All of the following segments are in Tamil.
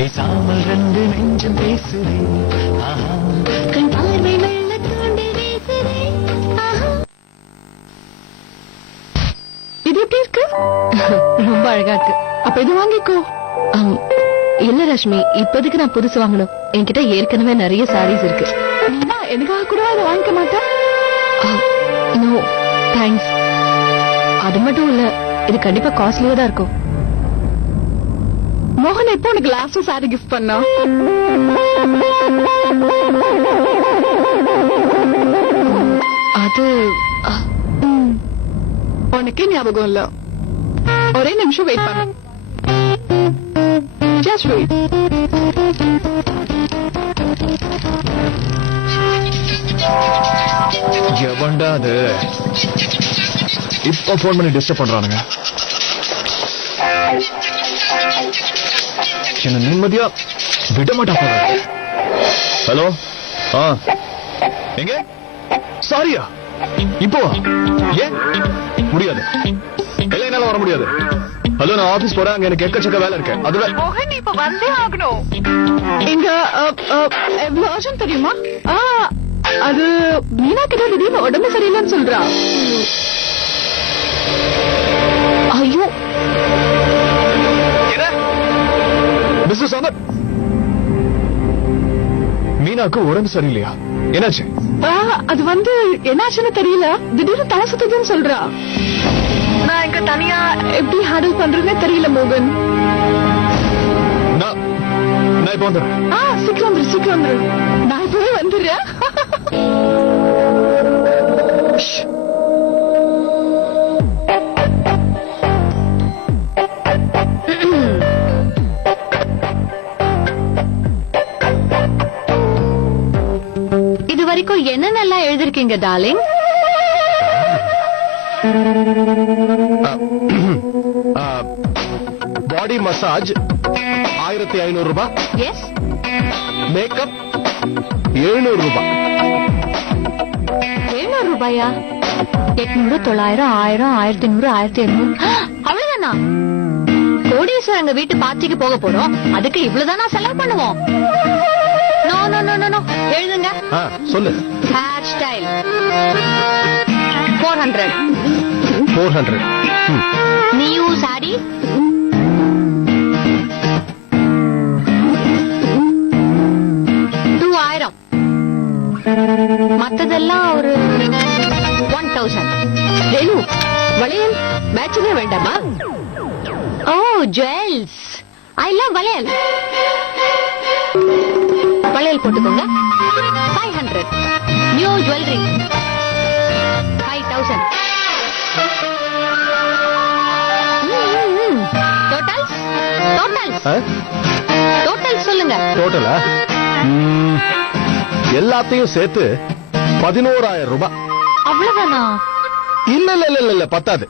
பேசாமல் ரெண்டு நெஞ்சம் பேசுதே கண் பார்வை மெல்ல தூண்டி வீசுதே. இது எப்படி இருக்கு? ரொம்ப அழகா இருக்கு. அப்ப இது வாங்கிக்கோ. இல்ல ரஷ்மி, இப்போதைக்கு நான் புதுசு வாங்கணும். என்கிட்ட ஏற்கனவே நிறைய சாரீஸ் இருக்கு. எனக்காக கூட அதை வாங்கிக்க மாட்டேன். No thanks. அது மட்டும் இல்ல, இது கண்டிப்பா காஸ்ட்லியா தான் இருக்கும். மோகன் எப்போ உனக்கு லாஸ்ட் சாரி கிஃப்ட் பண்ணா? அது உனக்கே ஞாபகம் இல்ல. ஒரே நிமிஷம் வெயிட் பண்ணு. Just wait. எவன்டா அது இப்ப போன் பண்ணி டிஸ்டர்ப் பண்றானுங்க? என்ன நிம்மதியா விட மாட்டா. ஹலோ, எங்க? சாரியா? இப்போ ஏன் முடியாது? இல்ல, என்னால வர முடியாது. ஹலோ, நான் ஆபீஸ் போறேன். அங்க எனக்கு எக்கச்சக்க வேலை இருக்கு. அதுல மோகன் இப்ப வந்தே ஆகணும். இங்க எவ்வளவு அர்ஜென்ட் தெரியுமா? அது மீனா கிட்ட திடீர்னு உடம்பு சரியில்லைன்னு சொல்றா. ஐயோ, மிஸ்டர் சாந்தர், மீனாக்கு உடம்பு சரியில்லையா? என்னாச்சு? அது வந்து என்னாச்சுன்னு தெரியல. திடீர்னு தலை சுத்துதுன்னு சொல்றா. நான் இங்க தனியா எப்படி ஹேண்டில் பண்றதுன்னே தெரியல மோகன். நான் இப்ப வந்துடுறேன். சீக்கிரம் வந்துரு, சீக்கிரம் வந்துரு. நான் இப்பவே வந்துடுறேன். இது வரைக்கும் என்னென்னலாம் எழுதிருக்கீங்க டார்லிங்? பாடி மசாஜ் 1500 ரூபாய். எஸ். மேக்கப் 700 ரூபாய். 700 ரூபாயா? 800, 900, 1000, 1500, 1800. அவ்வளவுதானா? கோடீஸ்வரங்க வீட்டு பார்ட்டிக்கு போக போறோம். அதுக்கு இவ்வளவுதானா செலவு பண்ணுவோம்? No no no no no. எழுதுங்க. சொல்லு. Hair style 400. 400. நியூ சாரி 2000. மத்ததெல்லாம் ஒரு 1000. ரேணு, வளையல் மேட்சிங்கே வேண்டாமா? ஓ, ஜுவல்ஸ். ஐ லவ் வளையல். வளையல் போட்டுக்கோங்க. 500. New jewellery 5000. Totals totals totals சொல்லுங்க. டோட்டலா? எல்லாத்தையும் சேர்த்து 11000 ரூபாய். அவ்வளவுதானா? இல்ல இல்ல இல்ல இல்ல, பத்தாது.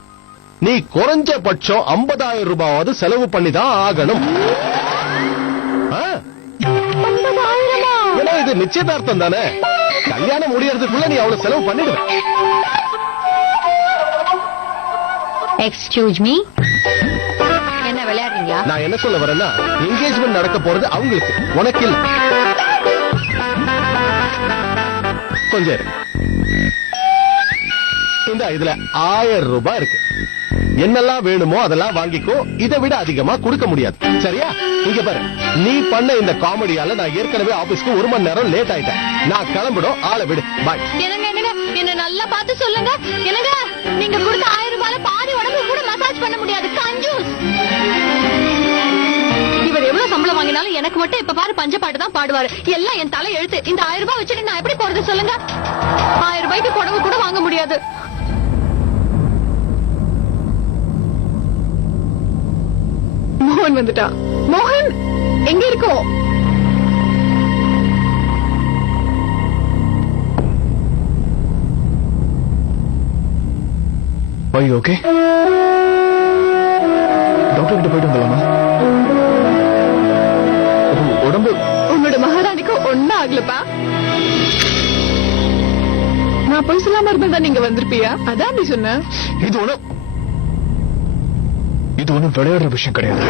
நீ குறைஞ்சபட்சம் 50000 ரூபாயாவது செலவு பண்ணிதான் ஆகணும். ஏன்னா இது நிச்சயதார்த்தம் தானே. கல்யாணம் முடியறதுக்குள்ள நீ அவ்வளவு செலவு பண்ணிடுவ. எக்ஸ்கியூஸ் மீ, என்ன விளையாடுறீங்களா? நான் என்ன சொல்ல வரேன்னா, என்கேஜ்மெண்ட் நடக்க போறது அவங்களுக்கு, உனக்கு இல்ல. கொஞ்சம் இரு. இந்த இதுல 1000 ரூபாய் இருக்கு. என்னெல்லாம் வேணுமோ அதெல்லாம் வாங்கிக்கோ. இதை விட அதிகமா கொடுக்க முடியாது. சரியா? இங்க பாரு, நீ பண்ண இந்த காமெடியால நான் ஏற்கனவே ஆபீஸ்க்கு 1 மணி நேரம் லேட் ஆயிட்டேன். நான் கிளம்பிடும். ஆளை விடு. பாய். என்னங்க என்னங்க, என்ன நல்லா பார்த்து சொல்லுங்க. என்னங்க, நீங்க கொடுத்த 1000 ரூபாயில பாதி உடம்பு கூட மசாஜ் பண்ண முடியாது. கஞ்சூஸ். இவர் எவ்வளவு சம்பளம் வாங்கினாலும் எனக்கு மட்டும் இப்ப பாரு பஞ்சப்பாட்டு தான் பாடுவாரு. எல்லாம் என் தலை எழுத்து. இந்த 1000 ரூபாய் வச்சுட்டு நான் எப்படி போறது சொல்லுங்க? 1000 ரூபாய்க்கு புடவை கூட வாங்க முடியாது. மோகன் வந்துட்டா. மோகன் எங்க இருக்கோம்? ஓகே, டாக்டர் கிட்ட போயிட்டு வந்துடலாமா? உடம்பு உன்னோட மகாராணிக்கு ஒன்னும் ஆகலப்பா. நான் போய் சொல்லாம இருந்தா நீங்க வந்திருப்பியா? அதான் நீ சொன்ன. இது ஒண்ணும் விளையாடுற விஷயம் கிடையாது.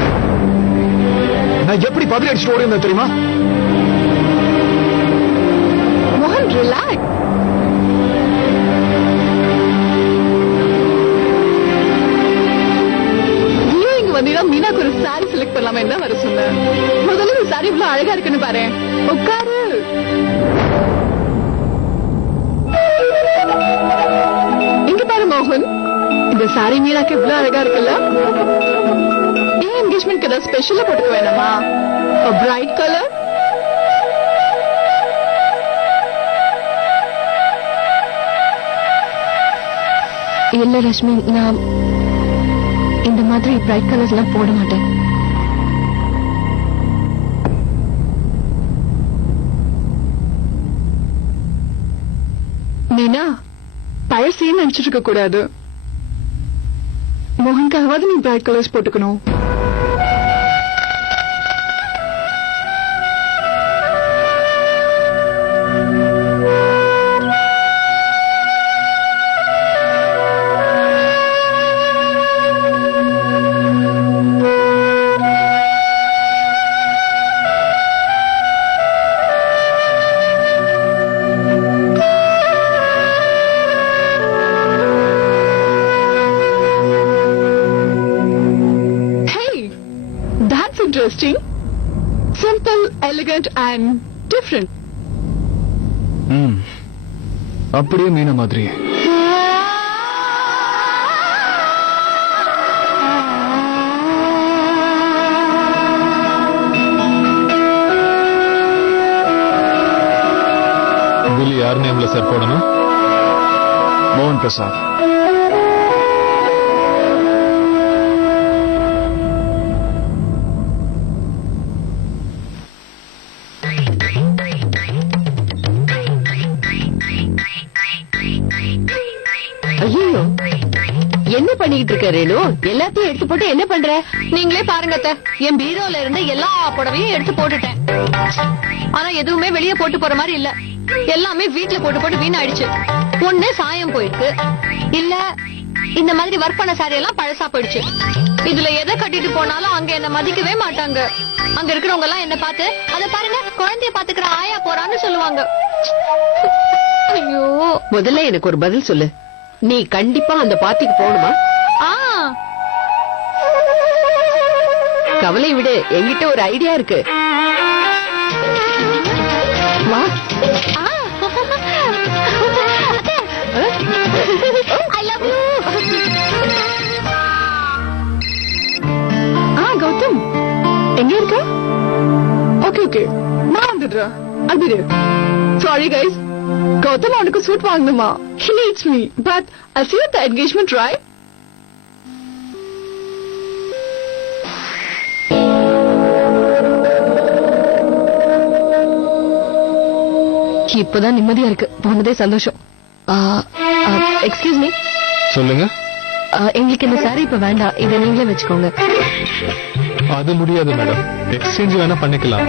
நான் எப்படி பதறி அடிச்சுட்டு ஓடி இருந்தேன் தெரியுமா? மோகன் ரிலாக்ஸ். நீயும் இங்க வந்தீங்கன்னா மீனாக்கு ஒரு சாரி செலக்ட் பண்ணலாமே தான் வர சொன்ன. முதல்ல இந்த சாரி இவ்வளவு அழகா இருக்குன்னு பாரு. உட்காரு. இங்க பாரு மோகன், இந்த சாரி மீனாக்கு இவ்வளவு அழகா இருக்குல்ல? ஏன் என்கேஜ்மெண்ட் ஏதாவது ஸ்பெஷலா போட்டுக்க வேணாமா? Bright colour. இல்ல ரஷ்மி, நான் இந்த மாதிரி பிரைட் கலர்ஸ் எல்லாம் போட மாட்டேன். மீனா, பழசையும் நினைச்சிட்டு இருக்க கூடாது. மோகனுக்காவது நீ பிரைட் கலர்ஸ் போட்டுக்கணும். Interesting, simple, elegant and different. அப்படியே மீனா மாதிரி. பில் யார் நேம்ல சார் போடணும்? மோகன் பிரசாத். என்ன பண்ணிட்டு இருக்க ரேணு? எல்லாத்தையும் எடுத்து போட்டு என்ன பண்ற? நீங்களே பாருங்க அத்தை, என் பீரோல இருந்து எல்லா புடவையும் எடுத்து போட்டுட்டேன். ஆனா எதுவுமே வெளியே போட்டு போற மாதிரி இல்ல. எல்லாமே வீட்டுல போட்டு போட்டு வீணாயிடுச்சு. ஒண்ணு சாயம் போயிருக்கு, இல்ல இந்த மாதிரி ஒர்க் பண்ண சாரி எல்லாம் பழசா போயிடுச்சு. இதுல எதை கட்டிட்டு போனாலும் அங்க என்ன மதிக்கவே மாட்டாங்க. அங்க இருக்கிறவங்க எல்லாம் என்ன பார்த்து, அத பாருங்க குழந்தைய பாத்துக்கிற ஆயா போறான்னு சொல்லுவாங்க. ஐயோ, முதல்ல எனக்கு ஒரு பதில் சொல்லு. நீ கண்டிப்பா அந்த பார்ட்டிக்கு போகணுமா? கவலை விடு, என்கிட்ட ஒரு ஐடியா இருக்கு. வா. I love you. கௌதம் எங்க இருக்க? ஓகே ஓகே, நான் வந்துடுறேன். அது சாரி கைஸ், கௌதம் அவனுக்கு சூட் வாங்கணுமா? He needs me, but I'll see you at the engagement, right? இப்பதான் நிம்மதியா இருக்கு. போனதே சந்தோஷம். Excuse me. சொல்லுங்க. எங்களுக்கு இந்த சாரி இப்ப வேண்டாம், இதை நீங்களே வச்சுக்கோங்க. அது முடியாது மேடம், எக்ஸ்சேஞ்ச் வேணா பண்ணிக்கலாம்.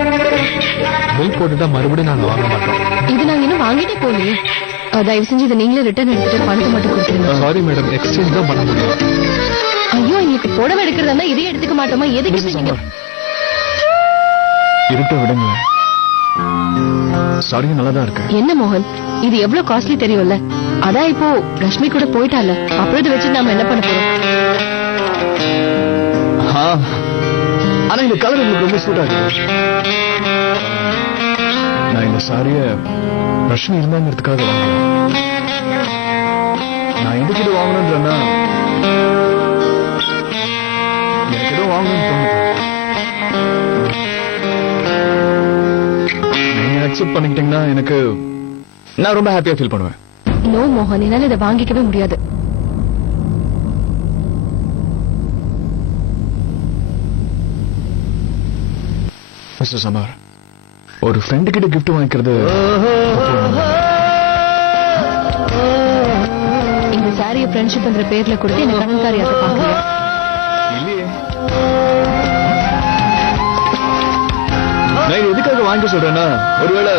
பில் போட்டுட்டா மறுபடியும் நாங்க வாங்க மாட்டோம். இது நாங்க இன்னும் வாங்கிட்டே போகலையே. தயவு செஞ்சு இதை நீங்களே ரிட்டர்ன் எடுத்துட்டு பணத்தை மட்டும் கொடுத்துருங்க. சாரி மேடம், எக்ஸ்சேஞ்ச் தான் பண்ண முடியும். ஐயோ, எங்களுக்கு புடவை எடுக்கிறதா இதையே எடுத்துக்க மாட்டோமா? எதுக்கு நீங்க இருட்ட விடுங்க. சாரி நல்லாதான் இருக்கு. என்ன மோகன், இது எவ்வளவு காஸ்ட்லி தெரியும்ல? அதான் இப்போ ரஷ்மி கூட போயிட்டால, அப்புறம் இதை வச்சு நாம என்ன பண்ண போறோம்? ஆனா இந்த கலர் உங்களுக்கு ரொம்ப சூட் ஆகுது. நான் இந்த சாரிய ரஷ்மி இருந்தாங்கிறதுக்காக வாங்கினேன். நான் எதுக்கு இது வாங்கணும்ன்றேன்னா, எனக்கு ஏதோ வாங்கணும்னு தோணுது. நீங்க அக்செப்ட் பண்ணிக்கிட்டீங்கன்னா எனக்கு நான் ரொம்ப ஹாப்பியா ஃபீல் பண்ணுவேன். நோ மோகன், என்னால இதை வாங்கிக்கவே முடியாது. மிஸ்டர் சமர், ஒரு ஃப்ரெண்டு கிட்ட கிஃப்ட் வாங்கிக்கிறது இந்த சாரிய ஃப்ரெண்ட்ஷிப் என்ற பேர்ல கொடுத்து என்ன கடன்காரியாக பாக்குறேன். இல்லையே, நான் எதுக்காக வாங்க சொல்றேன்னா, ஒருவேளை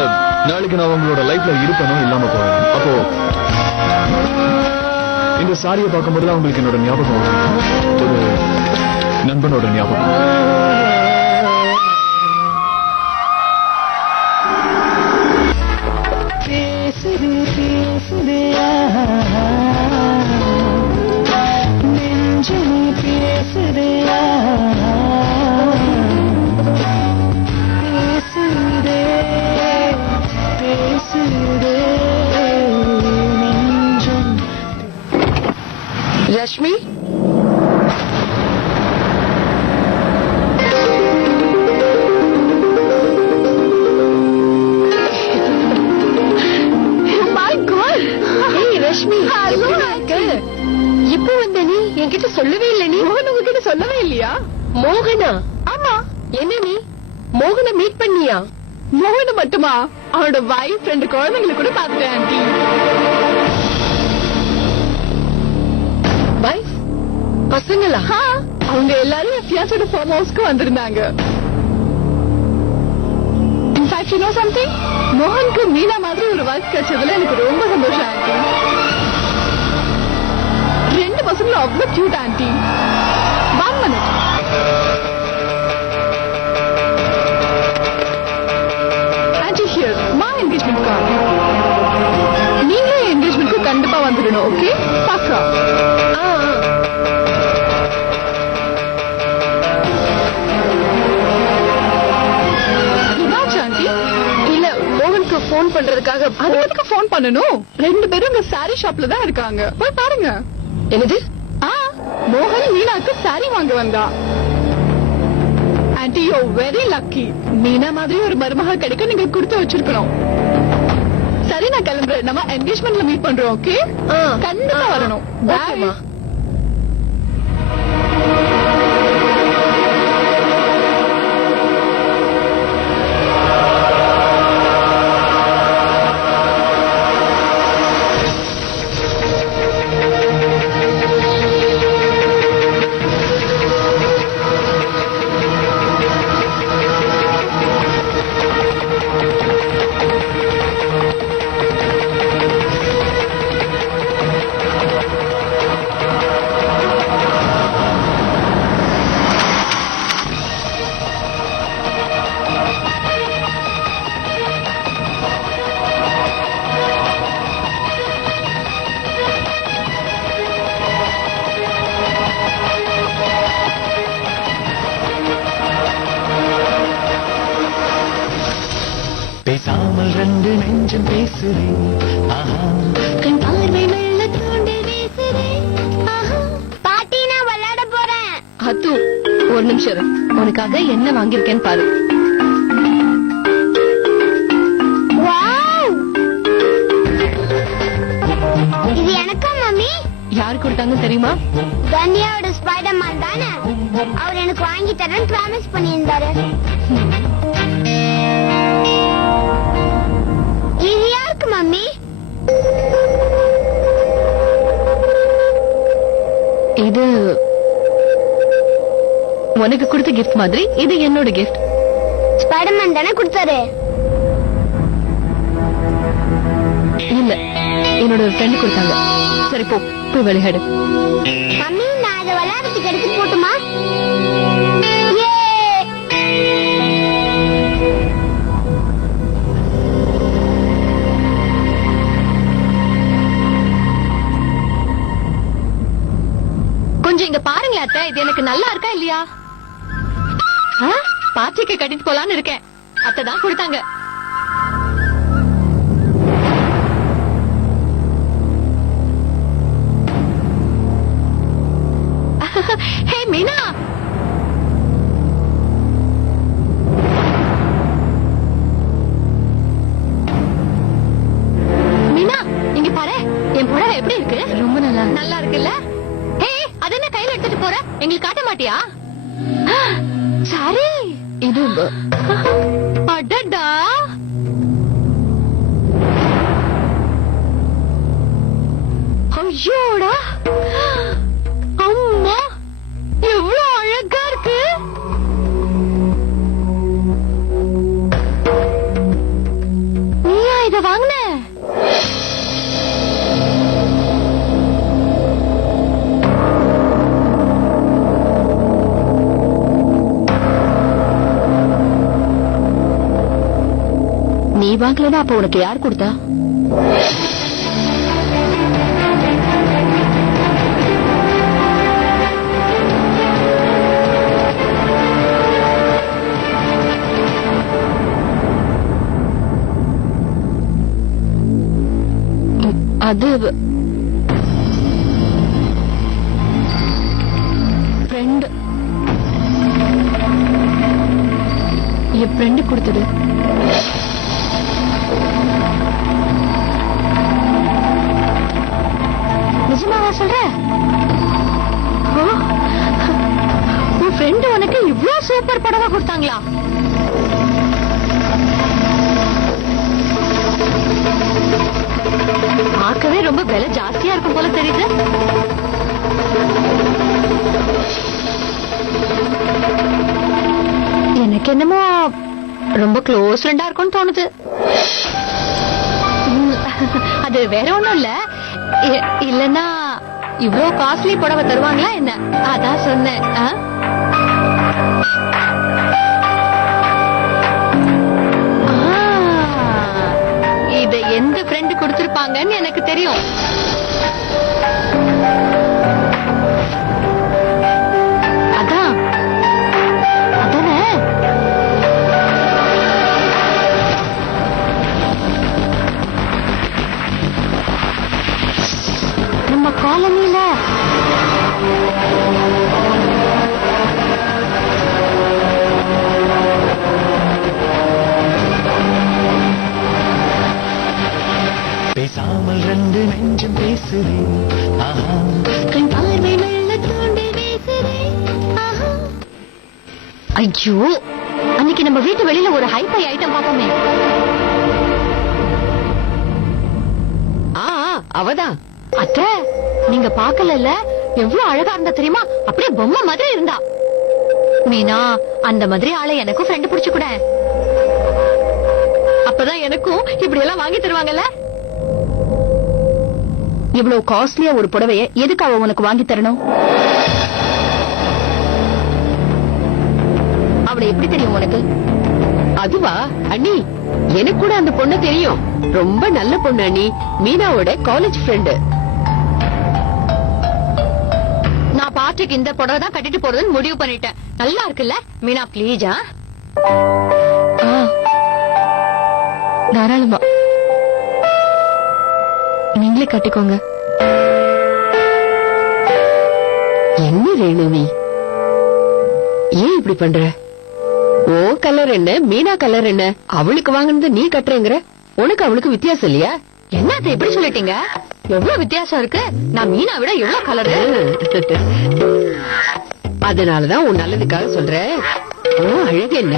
நாளைக்கு நான் உங்களோட லைஃப்ல இருப்பேனோ இல்லாம போவேன். அப்போ இந்த சாரியை பார்க்கும்போதுலாம் உங்களுக்கு என்னோட ஞாபகம் வரும். ஒரு நண்பனோட ஞாபகம். மோகனா? ஆமா. என்ன நீ மோகனை மீட் பண்ணியா? மோகன மட்டுமா, அவனோட வைஃப் 2 குழந்தைங்களை கூட பாத்துட்டேன் ஆண்டி. வைஃப் பசங்களா? அவங்க எல்லாரும் என் ஃபியான்ஸோட ஃபார்ம் ஹவுஸ்க்கு வந்திருந்தாங்க. இன்ஃபேக்ட் யூ நோ சம்திங், மோகனுக்கு மீனா மாதிரி ஒரு வைஃப் கிடைச்சதுல எனக்கு ரொம்ப சந்தோஷம் ஆண்டி. 2 பசங்களும் அவ்வளவு cute aunty. 1 minute. Aunty here my engagement card. நீங்களே என்கேஜ்மெண்ட்க்கு கண்டிப்பா வந்துடணும். ஓகே பாக்கா. இல்ல மோகனுக்கு போன் பண்றதுக்காக. அதுக்கு போன் பண்ணணும். 2 பேரும் இங்க சாரி ஷாப்ல தான் இருக்காங்க, போய் பாருங்க. என்னது? மோகன் மீனாக்கு சாரி வாங்க வந்தா. Aunty you very lucky. Meena மாதிரி ஒரு மருமக கிடைக்க நீங்க கொடுத்து வச்சிருக்கணும். சரி நான் கிளம்புறேன், நம்ம என்கேஜ்மெண்ட்ல மீட் பண்றோம். ஓகே கண்டிப்பா வரணும். ஓகேமா. பேசாமல் 2 நெஞ்சம் பேசுறேன். கண் பார்வை மெல்ல தூண்டி வீசுறேன். பாட்டி நான் விளையாட போறேன். அத்து ஒரு நிமிஷம் இரு. உனக்காக என்ன வாங்கியிருக்கேன்னு பாரு. வாவ், இது எனக்கா மம்மி? யாரு கொடுத்தாங்கன்னு தெரியுமா? தன்யாவோட ஸ்பைடர்மேன் தானே. அவர் எனக்கு வாங்கி தரேன் ப்ராமிஸ் பண்ணியிருந்தாரு. இது யாருக்கு மம்மி? இது உனக்கு கொடுத்த கிஃப்ட் மாதிரி இது என்னோட கிஃப்ட். ஸ்பைடர்மேன் தானே கொடுத்தாரு? இல்ல, என்னோட ஒரு ஃப்ரெண்ட் கொடுத்தாங்க. சரி போ, போய் விளையாடு. மம்மி நான் இதை விளையாடுறதுக்கு எடுத்து போட்டுமா? கொஞ்சம் இங்க பாருங்களேன் அத்தை, இது எனக்கு நல்லா இருக்கா இல்லையா? பாட்டிக்கு கட்டிட்டு போலான்னு இருக்கேன். அத்தை தான் கொடுத்தாங்க. ஹே மீனா, மீனா இங்க பாரு, என் புடவை எப்படி இருக்கு? ரொம்ப நல்லா இருக்குல்ல? ஹே அது என்ன கையில எடுத்துட்டு போற? எங்களுக்கு காட்ட மாட்டியா? சரி இது அடடா, ஐயோடா, அம்மா எவ்வளவு அழகா இருக்கு. நீயா இத வாங்கின? நீ வாங்கலனா அப்ப உனக்கு யார் கொடுத்தா? அது ஃப்ரெண்ட், என் ஃப்ரெண்டு கொடுத்தது. நிஜமாவா சொல்ற? உன் ஃப்ரெண்ட் உனக்கு இவ்ளோ சூப்பர் புடவை கொடுத்தாங்களா? பார்க்கவே ரொம்ப விலை ஜாஸ்தியா இருக்கும் போல தெரியுது. எனக்கு என்னமோ ரொம்ப க்ளோஸ் ஃப்ரெண்டா இருக்கும்னு தோணுது. அது வேற ஒண்ணும் இல்ல. இல்லன்னா இவ்ளோ காஸ்ட்லி புடவை தருவாங்களா என்ன? அதான் சொன்னேன். இத எந்த ஃப்ரெண்ட் கொடுத்திருப்பாங்கன்னு எனக்கு தெரியும். அதான் அதானே நம்ம காலனில பேசாமல் ரெண்டு நெஞ்சம் பேசுதே. ஆஹா கண் பார்வை மெல்ல தூண்டி வீசுதே. ஐயோ, அன்னைக்கு நம்ம வீட்டு வெளியில ஒரு ஹைஃபை ஐட்டம் பார்த்தோமே. அவதான். அத்தை, நீங்க பாக்கலல்ல? எவ்வளவு அழகா இருந்தா தெரியுமா? அப்படியே பொம்மை மாதிரி இருந்தா. மீனா, அந்த மாதிரி ஆளை எனக்கும் ஃப்ரெண்ட் பிடிச்சு கூட. அப்பதான் எனக்கும் இப்படி எல்லாம் வாங்கி தருவாங்கல்ல. இவ்வளவு காஸ்ட்லியா ஒரு புடவைய எதுக்கு அவ உனக்கு வாங்கி தரணும்? அவளை எப்படி தெரியும் உனக்கு? அதுவா அண்ணி, எனக்கு கூட அந்த பொண்ணு தெரியும். ரொம்ப நல்ல பொண்ணு அண்ணி. மீனாவோட காலேஜ் ஃப்ரெண்டு. நான் பார்ட்டிக்கு இந்த புடவை தான் கட்டிட்டு போறதுன்னு முடிவு பண்ணிட்டேன். நல்லா இருக்குல்ல மீனா? பிளீஜா. தாராளமா நீங்களே கட்டிக்கோங்க. என்ன ரேணு நீ ஏன் இப்படி பண்ற? ஓ கலர் என்ன, மீனா கலர் என்ன? அவளுக்கு வாங்கினது நீ கட்டுறேங்கிற. உனக்கு அவளுக்கு வித்தியாசம் இல்லையா? என்னத்தை எப்படி சொல்லிட்டீங்க? எவ்வளவு வித்தியாசம் இருக்கு. நான் மீனா விட எவ்வளவு கலரு. அதனாலதான் உன் நல்லதுக்காக சொல்றேன். அழகு என்ன,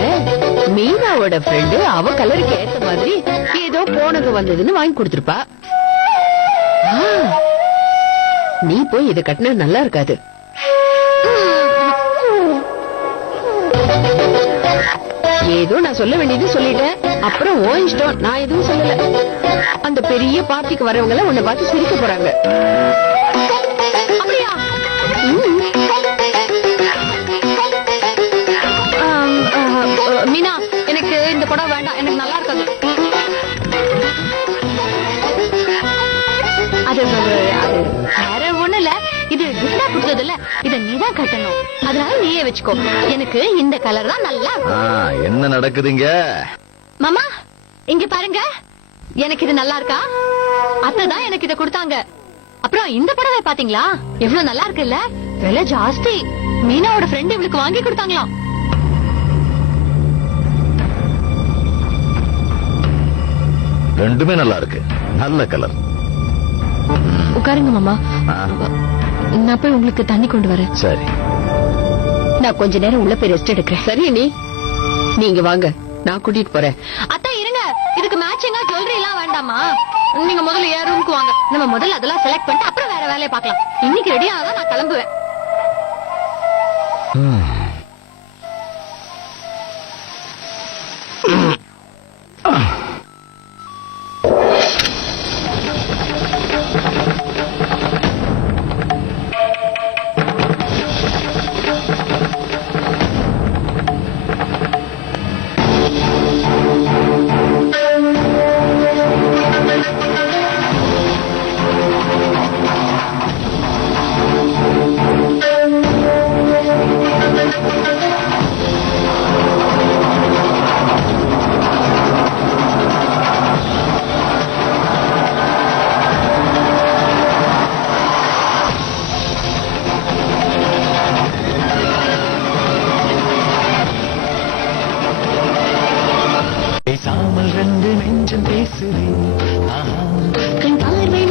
மீனாவோட ஃப்ரெண்டு அவ கலருக்கு ஏத்த மாதிரி ஏதோ போனது வந்ததுன்னு வாங்கி கொடுத்திருப்பா. நீ போய் இதை கட்டினா நல்லா இருக்காது. ஏதோ நான் சொல்ல வேண்டியது சொல்லிட்டேன். அப்புறம் ஓ இஷ்டம், நான் எதுவும் சொல்லல. அந்த பெரிய பார்ட்டிக்கு வரவங்க எல்லாம் உன்னை பார்த்து சிரிக்க போறாங்க. அப்படியா? மீனா, எனக்கு இந்த புடவை வேண்டாம். எனக்கு நல்லா இருக்காது. அது வேற ஒண்ணு இல்ல. இது கிஃப்டா கொடுத்தது இல்ல. இத நீதான் கட்டணும். அதனால நீயே வச்சுக்கோ. எனக்கு இந்த கலர் தான் நல்லா இருக்கும். என்ன நடக்குதுங்க? மாமா, இங்க பாருங்க. எனக்கு இது நல்லா இருக்கா? அத்தை தான் எனக்கு இத கொடுத்தாங்க. அப்புறம் இந்த புடவை பாத்தீங்களா? எவ்வளவு நல்லா இருக்குல்ல? விலை ஜாஸ்தி. மீனாவோட ஃப்ரெண்ட் இவளுக்கு வாங்கி கொடுத்தாங்களாம். ரெண்டுமே நல்லா இருக்கு. நல்ல கலர். உட்காருங்க மாமா. நான் போய் உங்களுக்கு தண்ணி கொண்டு வரேன். சரி. நான் கொஞ்ச நேரம் உள்ள போய் ரெஸ்ட் எடுக்கிறேன். சரி நீ நீங்க வாங்க, நான் கூட்டிட்டு போறேன். அத்தா இருங்க. இதுக்கு மேட்சிங்கா ஜுவல்லரி எல்லாம் வேண்டாமா? நீங்க முதல்ல ஏன் ரூமுக்கு வாங்க. நம்ம முதல்ல அதெல்லாம் செலக்ட் பண்ணிட்டு அப்புறம் வேற வேலையை பார்க்கலாம். இன்னைக்கு ரெடி ஆனாதான் நான் கிளம்புவேன். பேசாமல் ரெண்டு நெஞ்சம் பேசுதே. ஆஹா கண் பார்வை